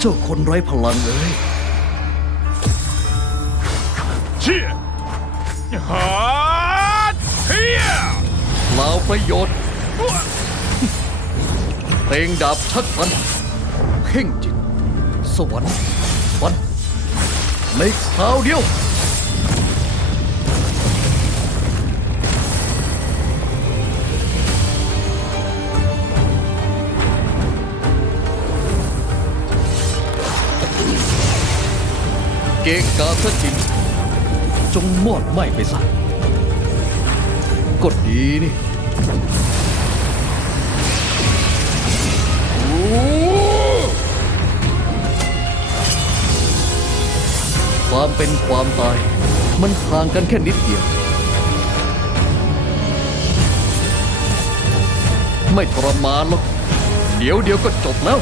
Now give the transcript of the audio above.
เจ้าคนไร้พลังเลยเชี่ยฮาเฮียเปล่าประโยชน์เพลงดาบชักฟันเพ่งจิต สวรรค์ฟันในคราวเดียว เกะกาซะจริงจงมอดไหม้ไปซะกดดีนี่ความเป็นความตาย มันห่างกันแค่นิดเดียว ไม่ทรมานหรอก เดี๋ยวเดียวก็จบแล้ว